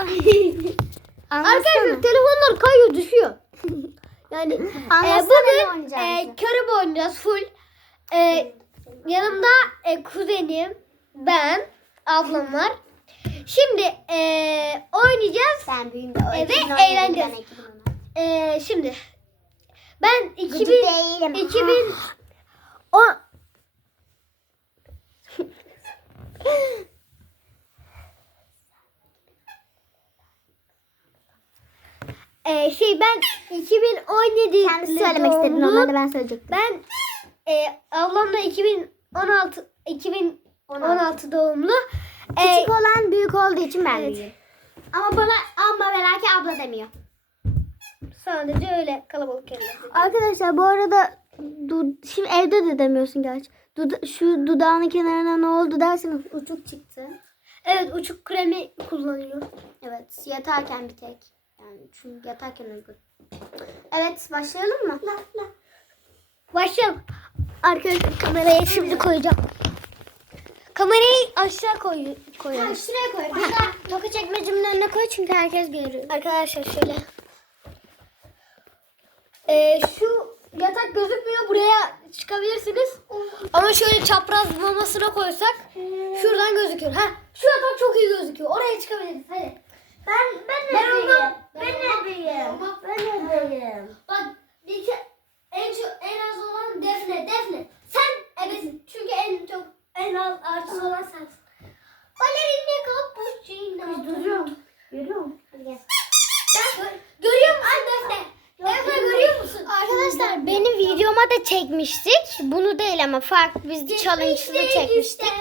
Arkadaşlar telefonlar kayıyor düşüyor. yani e, bugün e, körebe oynayacağız full. E, yanımda e, kuzenim, ben, ablam var. Şimdi e, oynayacağız. Ben Evet, 2017 eğleneceğiz. ben 2016. E, şimdi ben 2000 Gıcık değilim. 2000 o e, şey ben 2017 Kendi söylemek istedim. Normalde ben söyleyecektim. Ben e, ablam da 2016 2016 doğumlu. E, Küçük olan büyük olduğu için ben Evet. büyüğüm. Ama bana ama ve lakin abla demiyor. sadece öyle kalabalık yerler. Arkadaşlar bu arada du- şimdi evde de demiyorsun gerçi. Duda- şu dudağının kenarına ne oldu derseniz uçuk çıktı. Evet uçuk kremi kullanıyor. Evet yatarken bir tek. Yani çünkü yatarken uygun. Evet başlayalım mı? Başlayalım. Arkadaşlar kamerayı şimdi koyacağım. Kamerayı aşağı koy Ha, koyalım. şuraya koy. Burada toka çekmecimin önüne koy çünkü herkes görüyor. Arkadaşlar şöyle. Ee, şu yatak gözükmüyor. Buraya çıkabilirsiniz. Ama şöyle çapraz mamasına koysak şuradan gözüküyor. Ha, şu yatak çok iyi gözüküyor. Oraya çıkabiliriz. Hadi. Ben ben Ben onu- ben ebeyim. Ben ebeyim. Bak ke- en çok en az olan Defne. Defne. Sen ebesin. Çünkü en çok en az artısı olan sensin. Balerinle cappuccino. Duruyorum. Görüyorum. Ben görüyor musun Defne? Defne görüyor musun? Arkadaşlar benim videoma da çekmiştik. Bunu değil ama farklı biz challenge'ını çekmiştik.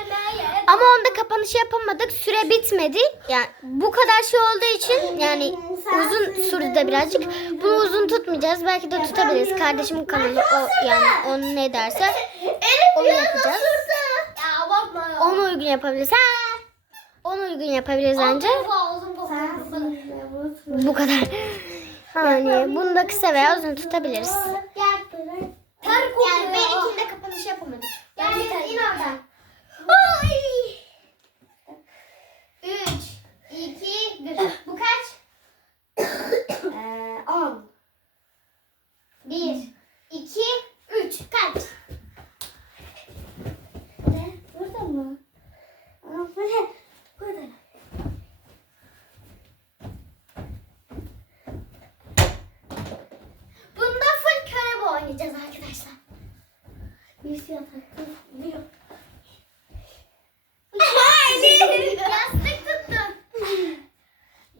Ama onda kapanışı yapamadık. Süre bitmedi. Yani bu kadar şey olduğu için yani uzun sürdü birazcık. Bunu uzun tutmayacağız. Belki de tutabiliriz. Kardeşimin kanalı o yani onu ne derse onu yapacağız. Ya abartma ya. Onu uygun yapabiliriz. Ha! Onu uygun yapabiliriz bence. Bu kadar. Yani bunu da kısa veya uzun tutabiliriz. Yani benimkinde kapanış yapamadık. Yani in oradan. Ay. Üç, iki, bir. Bu kaç? Ee, on. Bir, iki, üç. Kaç? Ne? Burada mı? Aa, burada. Burada. Bunda full körebe oynayacağız arkadaşlar. Bir şey yatakta. Bir Hayır. Yastık tuttum.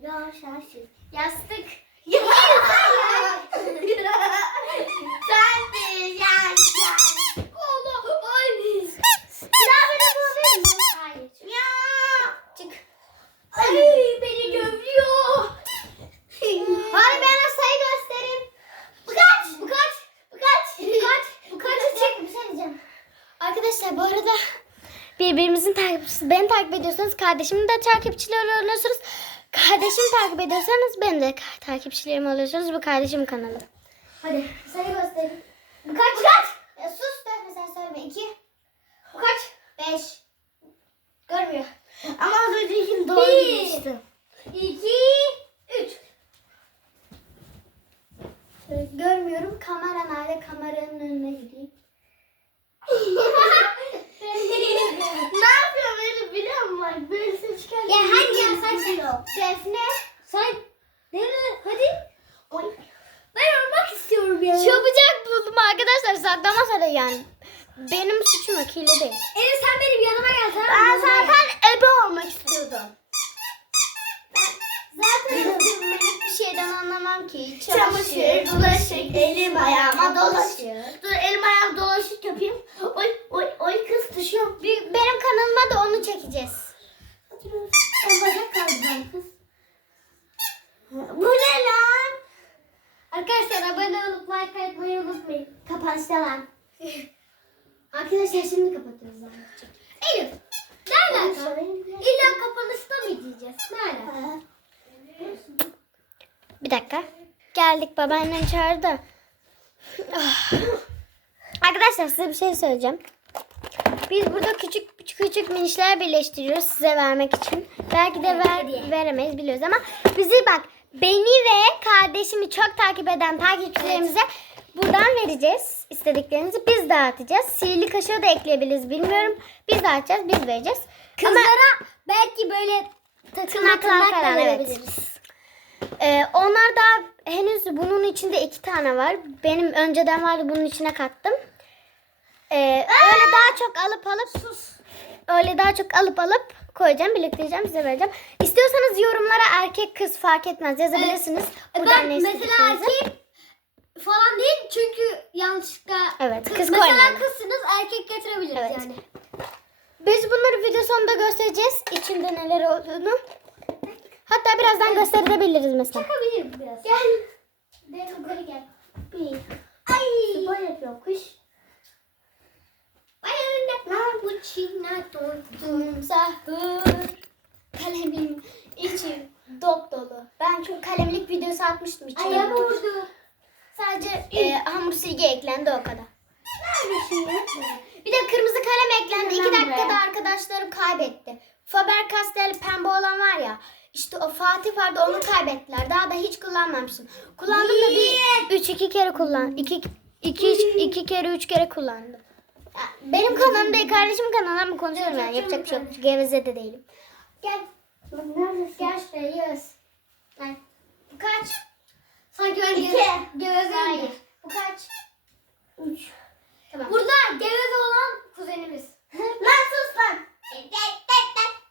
Ya şaşır. Yastık. Ya hayır. Sen de ya ya. Allah ay. Ya beni bulabilir misin? Hayır. Ya. Çık. Ay beni gömüyor. Hadi ben o sayı göstereyim. Bu kaç? Bu kaç? Bu kaç? Bu kaç? Bu kaç? Çık. Bir şey diyeceğim. Arkadaşlar bu arada birbirimizin takipçisi. Beni takip ediyorsanız kardeşimin de takipçileri oluyorsunuz. Kardeşimi takip ediyorsanız ben de takipçilerim oluyorsunuz. Bu kardeşim kanalı. Hadi sayı göstereyim. Bu kaç? Bu kaç? Ya sus da mesela söyleme. İki. Bu kaç? Beş. Görmüyor. Ama az önceki doğru Bir. bilmiştim. İki, üç. Görmüyorum. Kamera nerede? Kameranın önüne gideyim. ne yapıyor böyle biliyor musun? Böyle ses çıkartıyor. Ya hadi ya, sen. Defne. Sen nereye? Hadi. Oy. Ben olmak istiyorum ya. Çabucak buldum arkadaşlar. Saklamasa da yani. Benim suçum yok. Hile değil. Elif sen benim yanıma gel. Ben zaten ebe olmak istiyordum. Zaten benim bir şeyden anlamam ki. Çamaşır, bulaşık, elim ayağıma dolaşıyor. Dur elim ayağım dolaşık yapayım. Oy oy oy kız düşüyor. Bir, benim kanalıma da onu çekeceğiz. Ben bacak kaldım kız. Bu ne lan? Arkadaşlar abone olup like atmayı unutmayın. Kapanışta lan. Arkadaşlar şimdi kapatıyoruz zaten. Elif. Ne alaka? İlla kapanışta mı diyeceğiz? Ne alaka? Bir dakika. Geldik babaannem çağırdı. Ah. Arkadaşlar size bir şey söyleyeceğim. Biz burada küçük küçük küçük minişler birleştiriyoruz size vermek için. Belki de ver, veremeyiz biliyoruz ama bizi bak beni ve kardeşimi çok takip eden takipçilerimize buradan vereceğiz istediklerinizi biz dağıtacağız. Sihirli kaşığı da ekleyebiliriz bilmiyorum. Biz dağıtacağız biz vereceğiz. Ama Kızlara belki böyle takım da evet. Ee, onlar da henüz bunun içinde iki tane var. Benim önceden vardı bunun içine kattım. Ee, öyle daha çok alıp alıp öyle daha çok alıp alıp koyacağım, birleştireceğim, size vereceğim. İstiyorsanız yorumlara erkek kız fark etmez yazabilirsiniz. Buradan Ben ne mesela erkek falan değil çünkü yanlışlıkla Evet, kız, kız mesela koymayalım. kızsınız erkek getirebiliriz Evet. yani. Biz bunları video sonunda göstereceğiz. İçinde neler olduğunu. Hatta birazdan gösterebiliriz mesela. Çakabilirim biraz. Gel. Ben yukarı gel. Bir. Ay. Spor yapıyor kuş. Bayanlar bu çiğne doydum sahur. Kalemim içi dop dolu. Ben çok kalemlik videosu atmıştım içine. Ayağım vurdu. Sadece e, hamur silgi eklendi o kadar. Nerede Bir de kırmızı kalem eklendi. İki dakikada arkadaşlarım kaybetti. Faber Castell pembe olan var ya. İşte o Fatih vardı onu kaybettiler. Daha da hiç kullanmamıştım. Kullandım da bir üç iki kere kullan. İki, iki, iki kere üç kere kullandım. Ya, Benim kanalım değil kardeşimin kanalı ama konuşuyorum yani. Yapacak bir şey yok. Geveze de değilim. Gel. Neredesin? Gel şuraya yaz. Bu kaç? Sanki ben İki. geve- gevezeyim. Hayır. Bu kaç? Üç. Tamam. Burada geveze olan kuzenimiz. Lan sus lan.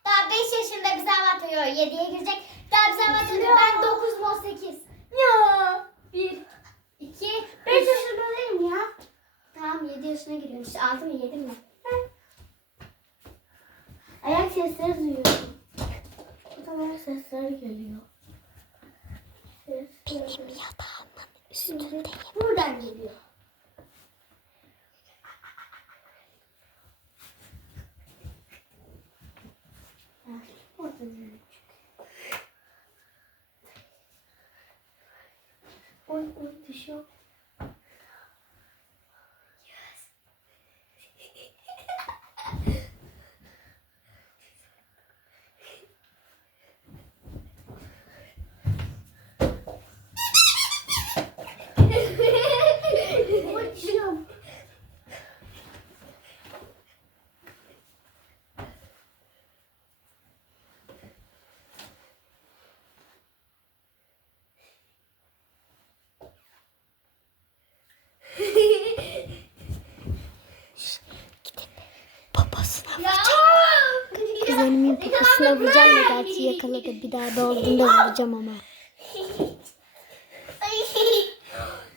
Daha 5 yaşında bize hava atıyor. 7'ye girecek. Daha bize hava atıyor. Ben 9 mu 8? Ya. Bir. 2, 5 yaşında değilim ya. Tamam 7 yaşına giriyor. İşte 6 mı 7 mi? Ayak sesleri duyuyorum. O zaman sesler geliyor. Ses. Benim yatağımın üstündeyim. Buradan geliyor. Oy oy düşüyor. Oy düşüyor. Babasına. Ya. Kuzenimin babasına vuracağım da gerçi yakaladı. Bir daha doğduğunda vuracağım ama.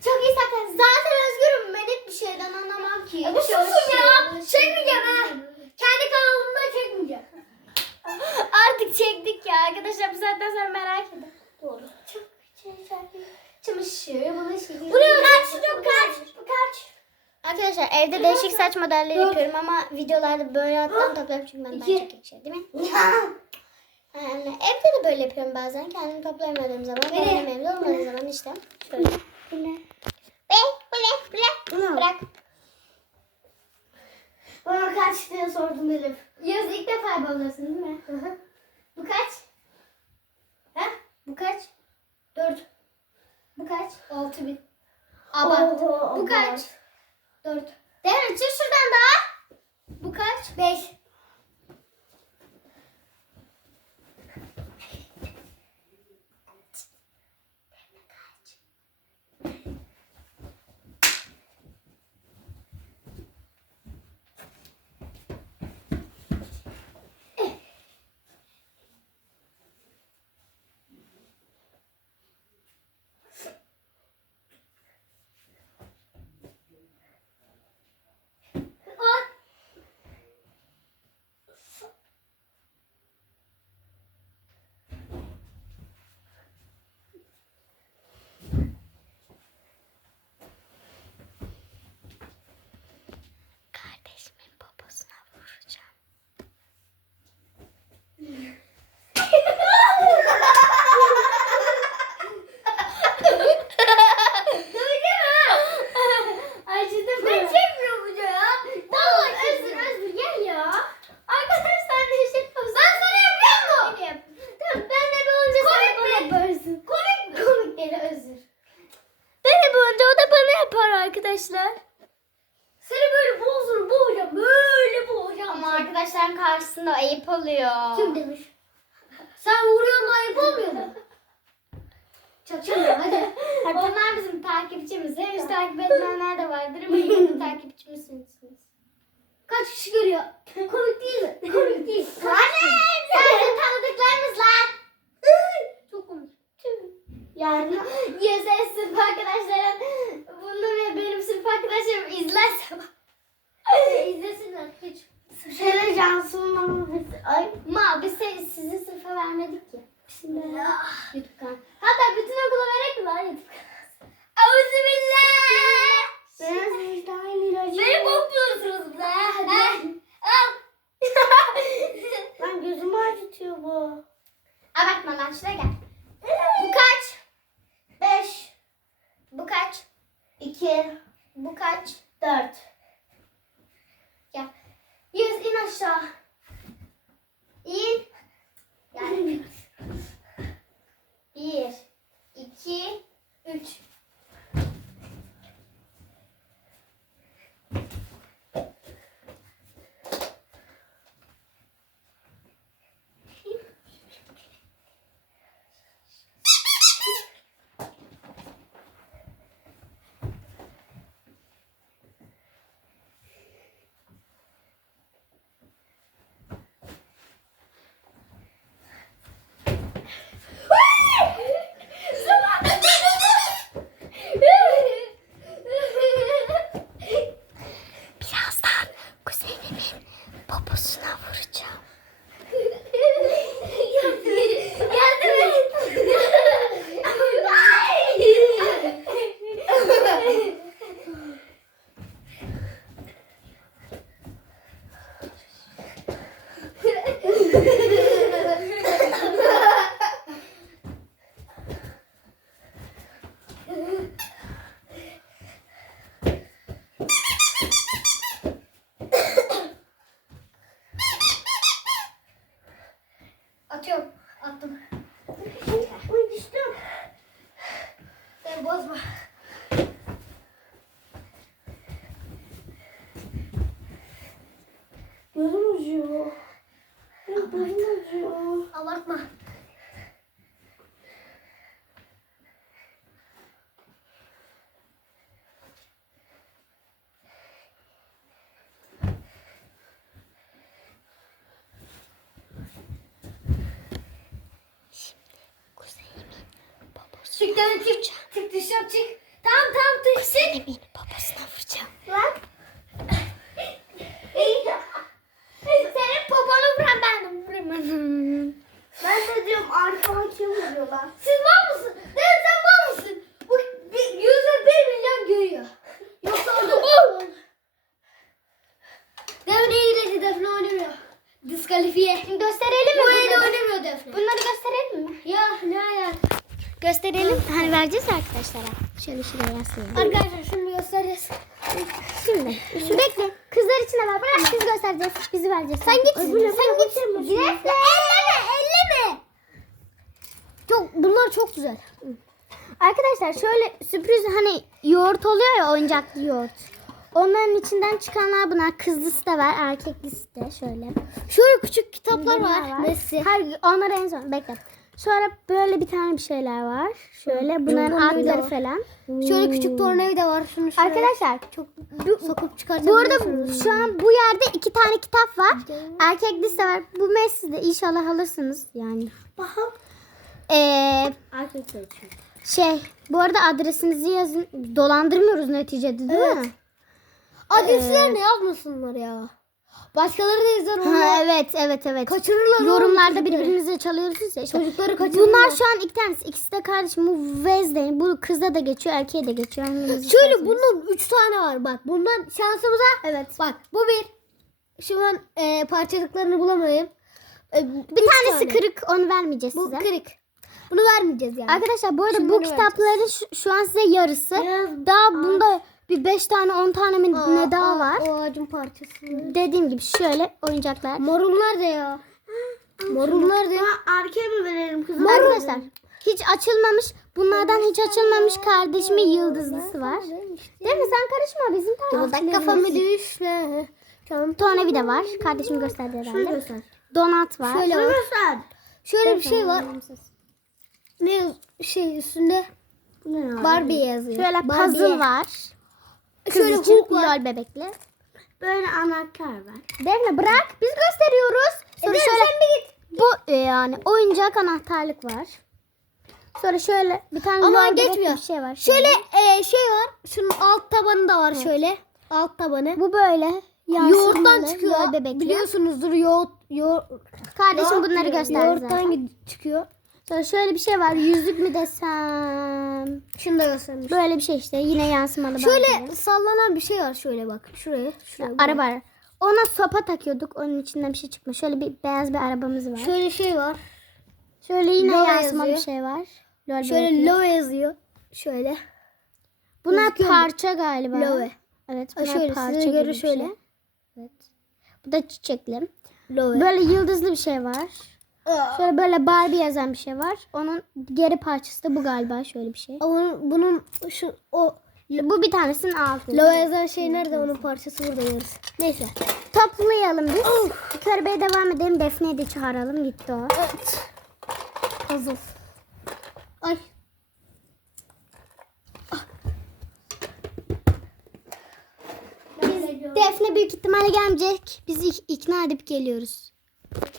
Çok iyi saklan. Zaten özgürüm. Ben hiçbir şeyden anlamam ki. Ya bu susun ya. Çekmeyeceğim ha. Kendi kanalımda çekmeyeceğim. Artık çektik ya arkadaşlar. Bu saatten sonra merak edin. Doğru. Çok çamaşır, bulaşık. Bu ne kaç? Çok kaç? Bu kaç? Arkadaşlar evde değişik saç modelleri yapıyorum ama videolarda böyle alttan toplayıp çünkü ben daha çok yakışıyor değil mi? Yani evde de böyle yapıyorum bazen. Kendimi toplayamadığım zaman. Biri. Benim evde olmadığı zaman işte. Şöyle. Bu ne? Be, bırak, bırak. Bırak. Bana kaç diye sordum Elif. Yaz ilk defa bağlıyorsun değil mi? Hı hı. Bu kaç? He? Bu kaç? Dört. Bu kaç? Altı bin. Abart. Oho, Bu kaç? Dört. Devre çık şuradan daha. Bu kaç? Beş. Çakışmıyor hadi. Hadi bunlar bizim takipçimiz. Henüz takip etmeyenler de vardır ama yakın takipçimizsiniz. Kaç kişi görüyor? Komik değil mi? Komik değil. Anne! Sadece tanıdıklarımız lan. Çok komik. Yani YSS sınıf arkadaşlarım bunu ve benim sınıf arkadaşlarım izlerse İzlesinler hiç. Şöyle Cansu'nun ama biz, ay, ma biz se- sizi sınıfa vermedik ki. Şimdi YouTube kanalı. Hatta bütün okula verek mi lan YouTube kanalı? Auzubillah. Beni kokluyorsunuz be. Al. Lan gözümü acıtıyor bu. Abartma lan şuraya gel. Bu kaç? Beş. Bu kaç? İki. Bu kaç? Dört. Gel. Yüz in aşağı. İn. Gel. Bir. iki, Üç. Çık dedim çık. Çık dışarı çık. Tamam tamam çık. çık. Kuzenimin poposuna vuracağım. Lan. Senin poponu vuran ben vuramadım. Ben de diyorum arkama kim vuruyor lan? Siz mal mısın? Değil sen mal mısın? Bu bir, yüzde bir milyon görüyor. Yoksa orada. Defne iyiledi Defne oynamıyor. Diskalifiye. Gösterelim mi Bu el bunları? oynamıyor Defne. Bunları gösterelim mi? Ya ne ayar. Gösterelim. Hani vereceğiz ya arkadaşlara. Şöyle şuraya versene. Arkadaşlar şunu göstereceğiz. Şimdi. Şu bekle. Kızlar için ver. Bırak biz göstereceğiz. Bizi vereceğiz. Sen git. Sen git. Elleme. Elleme. Çok, bunlar çok güzel. Arkadaşlar şöyle sürpriz hani yoğurt oluyor ya oyuncaklı yoğurt. Onların içinden çıkanlar bunlar. Kızlısı da var, erkeklisi de şöyle. Şöyle küçük kitaplar Bunlar var. Messi. Her onları en son bekle. Sonra böyle bir tane bir şeyler var. Şöyle bunların adları falan. Şöyle küçük tornavida var. Şunu şöyle Arkadaşlar çok sokup bu çıkartabiliyorsunuz. arada şu an bu yerde iki tane kitap var. Erkeklisi de var. Bu Messi de inşallah alırsınız yani. Bakalım. Ee, şey bu arada adresinizi yazın. Dolandırmıyoruz neticede değil Evet. mi? Adreslerini yazmasınlar ya. Başkaları da yazar Ha, onlar. evet evet evet. Kaçırırlar Yorumlarda birbirinize çalıyorsunuz ya. işte. Çocukları kaçırırlar. Bunlar şu an iki tanesi. İkisi de kardeşim. Bu Wednesday. Bu kızda da geçiyor. Erkeğe de geçiyor. Şöyle isterseniz. bunun üç tane var bak. Bundan şansımıza Evet. bak bu bir. Şu an e, parçalıklarını bulamayayım. E, Bir tanesi kırık. Onu vermeyeceğiz Bu size. kırık. Bunu vermeyeceğiz yani. Arkadaşlar bu arada bu Şunları kitapların şu, şu an size yarısı. Biraz Daha bunda bir 5 tane 10 tane mi Aa, ne daha aa, var. O ağacın parçası. Dediğim gibi şöyle oyuncaklar. Marul nerede ya? Marul nerede? Erkeğe mi verelim kızım? Arkadaşlar hiç açılmamış bunlardan hiç açılmamış kardeşimin yıldızlısı var. Değil mi? Sen karışma bizim takipçilerimiz. kafamı düşme. Tornavida var. Kardeşim gösterdi herhalde. göster. Donat var. Şöyle var. göster. Şöyle bir şey var. Ne şey üstünde Barbie yazıyor. Şöyle puzzle var. Kız Şöyle için var. lol bebekli. Böyle anahtar var. Defne bırak. Biz gösteriyoruz. Sonra Defne, şöyle sen bu e, yani oyuncak anahtarlık var. Sonra şöyle bir tane Ama geçmiyor. bir şey var. Şöyle e, şey var. Şunun alt tabanı da var şöyle. Alt tabanı. bu böyle Yoğurttan çıkıyor. bebekli. Biliyorsunuzdur yoğurt, yoğurt, Kardeşim bunları gösterdi yoğurttan çıkıyor. Sonra şöyle bir şey var. Yüzük mü desem? Şunu da göstermiş. Böyle bir şey işte. Yine yansımalı. Şöyle Barbie. sallanan bir şey var şöyle bak. Şuraya. şuraya araba. var. Ona sopa takıyorduk. Onun içinden bir şey çıkmış. Şöyle bir beyaz bir arabamız var. Şöyle şey var. Şöyle yine Lova yansımalı bir yazıyor. şey var. Lol Şöyle. Love yazıyor. Şöyle. Bunlar gözüküyor mu? parça galiba. Love. Evet. Bunlar şöyle, parça size göre bir şöyle. Şey. Evet. Bu da çiçekli. Love. Böyle yıldızlı bir şey var. Şöyle böyle Barbie yazan bir şey var. Onun geri parçası da bu galiba şöyle bir şey. Onun, bunun şu o Bu bir tanesinin altı. Love yazan şey nerede? Onun parçası burada yarısı. Neyse. Toplayalım biz. Yukarı Bey'e devam edelim. Defne'yi de çağıralım. Gitti o. Evet. Puzzle. Ay. Defne büyük ihtimalle gelmeyecek. Bizi ik- ikna edip geliyoruz.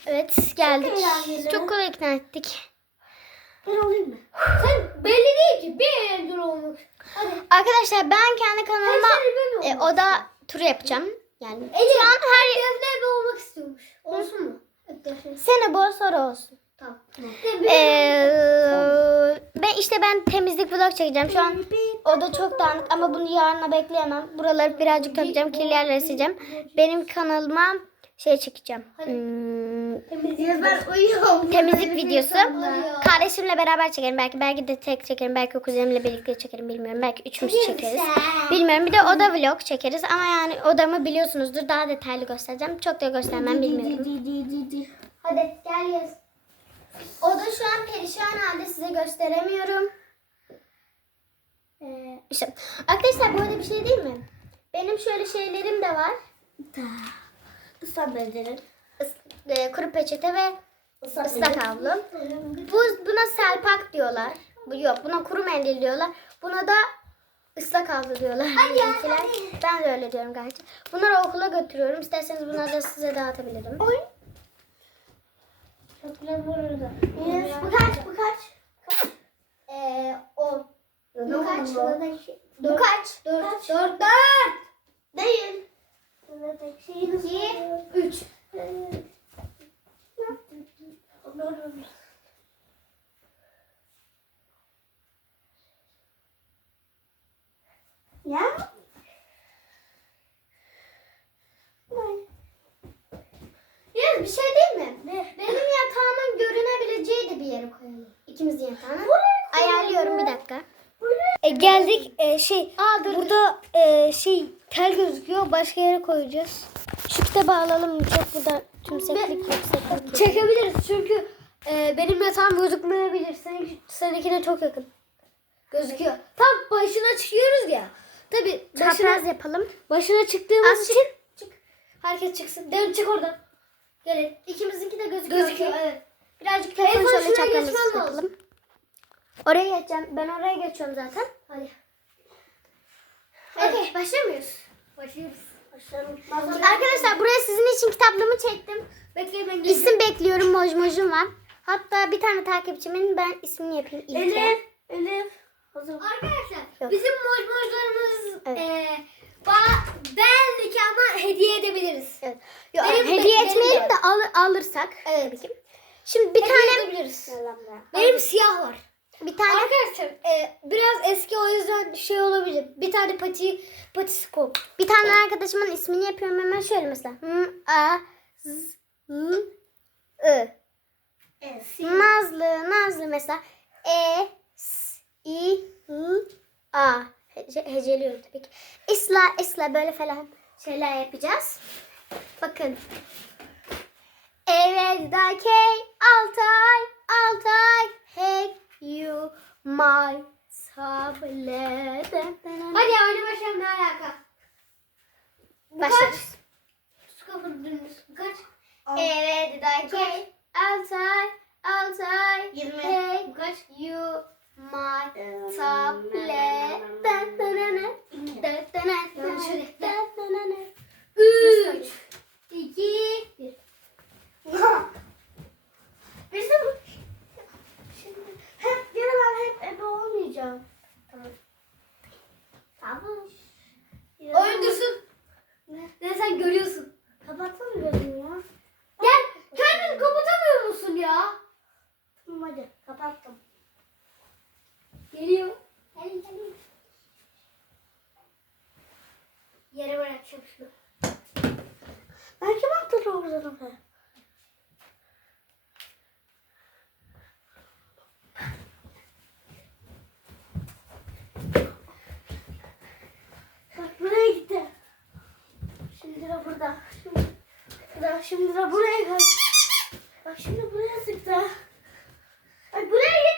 Evet geldik. Çok kolay ikna ettik. Ben olayım mı? Sen belli değil ki. Bir evcil olmuş. Hadi. Arkadaşlar ben kendi kanalıma ben e, oda turu yapacağım. Yani Elif, şu an her Defne ebe olmak istiyormuş. Olsun mu? Sene bol soru olsun. Tamam. Ee, ben işte ben temizlik vlog çekeceğim. Şu an oda çok dağınık ama bunu yarına bekleyemem. Buraları birazcık takacağım, kirli yerleri sileceğim. Benim kanalıma şey çekeceğim. Hmm, Ben uyuyorum. temizlik videosu. Kardeşimle beraber çekerim. Belki belki de tek çekerim. Belki kuzenimle birlikte çekerim. Bilmiyorum. Belki üçümüz çekeriz. Bilmiyorum. Bir de oda vlog çekeriz. Ama yani odamı biliyorsunuzdur. Daha detaylı göstereceğim. Çok da göstermem bilmiyorum. Hadi gel yaz. Oda şu an perişan halde size gösteremiyorum. Ee, işte. Arkadaşlar bu arada bir şey değil mi? Benim şöyle şeylerim de var. Islak bezlerin. Is- e, kuru peçete ve ıslak havlu. Bu, buna selpak diyorlar. Bu yok buna kuru mendil diyorlar. Buna da ıslak havlu diyorlar. bizimkiler. Ben de öyle diyorum gerçi. Bunları okula götürüyorum. İsterseniz bunları da size dağıtabilirim. Çöpler burada. Bu kaç? Bu kaç? Ee, o. Bu kaç? Bu kaç? Dört. Dört. Dört. Değil. İki. Üç. Ya? Yalnız bir şey değil mi? Benim yatağımın görünebileceği de bir yere koyalım. İkimizin yatağını. Ayarlıyorum bir dakika. E, geldik. E, şey. Aa, dur, burada e, şey tel gözüküyor. Başka yere koyacağız. Şu kitabı alalım. Çok burada tümseklik yükseklik. Çekebiliriz çünkü e, benim yatağım gözükmeyebilir. Senin, seninkine çok yakın. Gözüküyor. Tam başına çıkıyoruz ya. Tabi Çapraz yapalım. başına çıktığımız Az için çık. Herkes çıksın. Devam çık oradan. Gelin. İkimizinki de gözüküyor. Gözüküyor evet. Birazcık telefonu şöyle lazım. yapalım. Oraya geçeceğim. Ben oraya geçiyorum zaten. Hadi. Okey başlıyor muyuz? Başlıyoruz. Arkadaşlar buraya sizin için kitaplığımı çektim. Bekleyin ben İsim bekliyorum. Moj mojum var. Hatta bir tane takipçimin ben ismini yapayım. Elif. Elif. Hazır. Arkadaşlar Yok. bizim mojmojlarımız Evet. e, ba- belki ama hediye edebiliriz. Evet. Yok, Benim- hediye etmeyelim de de al- alırsak. Evet. Tabii ki. Şimdi bir Hediye tane edebiliriz. Benim siyah var. Bir tane Arkadaşlar e, biraz eski o yüzden şey olabilir. Bir tane pati patiskop. bir tane arkadaşımın ismini yapıyorum hemen şöyle mesela. M A Z L I. Nazlı, Nazlı mesela. E S I L A. Hece, heceliyorum tabii ki. İsla, İsla böyle falan şeyler yapacağız. Bakın. Evvelda key Altay, Altay, hey you my sable. Hadi oyunu başlayalım ne alaka? Başlarız. Evet Daki. Altay. Altay. Yirmi. Hey. Bu kaç? You my tablet. Dan dan dan dan. Dan dan dan dan. Şöyle. Dan dan dan dan. Üç, iki, bir. Bizim şimdi hep yine ben hep ebe olmayacağım. Tamam. Tamam. Ya. Oyun dursun. Ne sen görüyorsun. Kapatsana gözümü ya. Gel. Kendini kapatamıyor musun ya? Tamam hadi kapattım. Geliyor. Gelin gelin. Yere bırakacağım şunu. Ben kim attı oradan oraya? Bak buraya gitti. De burada. Şimdi de, şimdi de buraya kaç. Bak şimdi buraya sıktı. Bak buraya.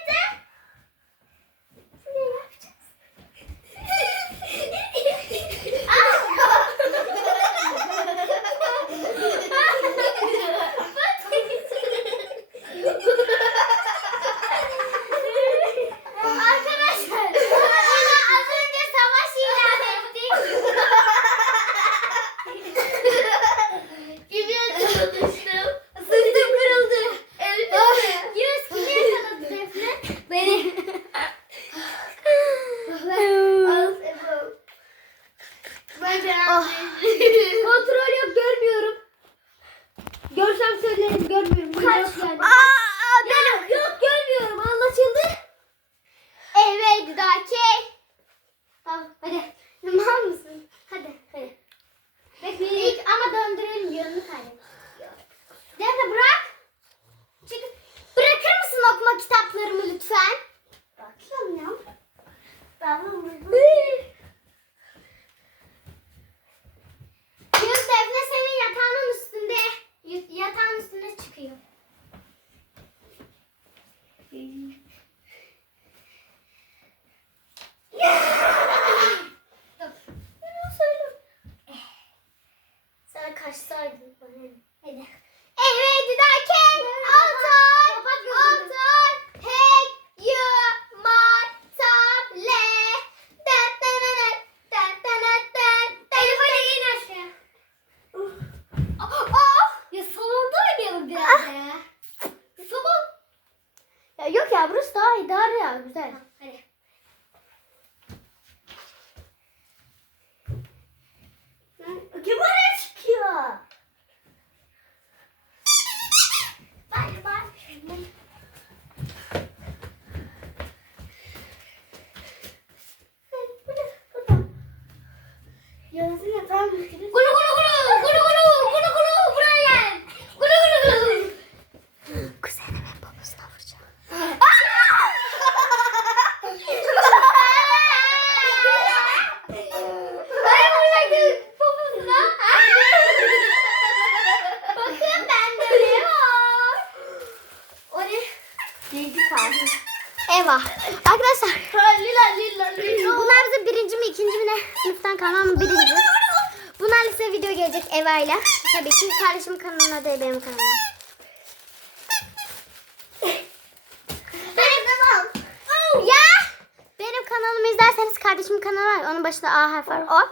Kanalımı izlerseniz kardeşimin kanalı var. Onun başında A harfi var. O.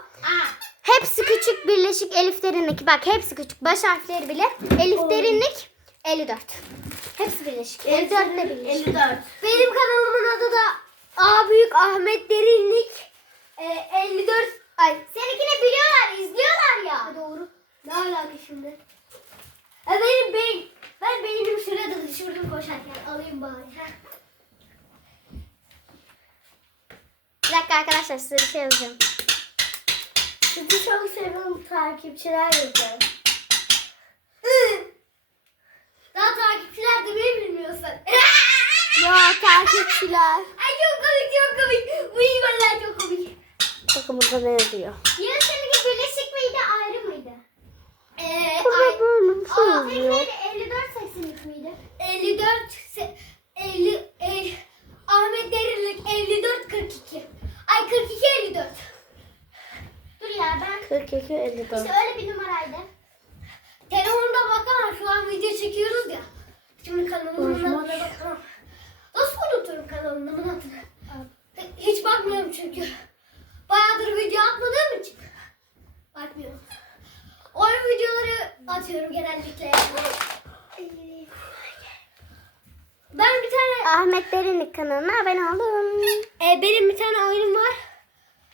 Hepsi küçük birleşik Elif derinlik. Bak hepsi küçük. Baş harfleri bile. Elif derinlik 54. Hepsi birleşik. 54 de birleşik. 54. Benim kanalımın adı da A Büyük Ahmet Derinlik. E, 54. Ay. Seninkini biliyorlar, izliyorlar ya. Doğru. Ne alaka şimdi? E benim beyin. Ben beynim şurada düşürdüm koşarken. Alayım bari. Heh. Bir dakika arkadaşlar size bir şey yazacağım. Sizi çok seviyorum takipçiler yazıyor. Daha takipçiler de beni bilmiyorsun. Ya takipçiler. Ay çok komik çok komik. Bu iyi vallahi çok komik. Burada ne yazıyor? Ya seninki birleşik miydi ayrı mıydı? Ee, ay, Burada böyle bir şey Aa, yazıyor. neydi? 54 80'lik miydi? 54 se- 50 el, Ahmet Derinlik 54 42. Ay 42 54. Dur ya ben. 42 54. İşte öyle bir numaraydı. Telefonda bakamam şu an video çekiyoruz ya. Şimdi kanalımın adına bakamam. Nasıl unuturum kanalımın adını? Hiç bakmıyorum çünkü. Bayağıdır video atmadığım için. Bakmıyorum. Oyun videoları atıyorum genellikle. Yani. Ben bir tane... Ahmet Derin'in kanalına abone olun. Ee, benim bir tane oyunum var.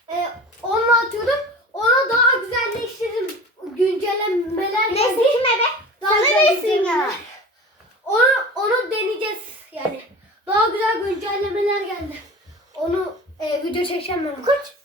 Ee, onunla atıyordum. Ona daha güzelleştirdim. Güncellemeler geldi. sikim ebe? Daha Sana güzel ne sikim güncellemeler. Onu, onu deneyeceğiz yani. Daha güzel güncellemeler geldi. Onu e, video çekeceğim ben. Koç.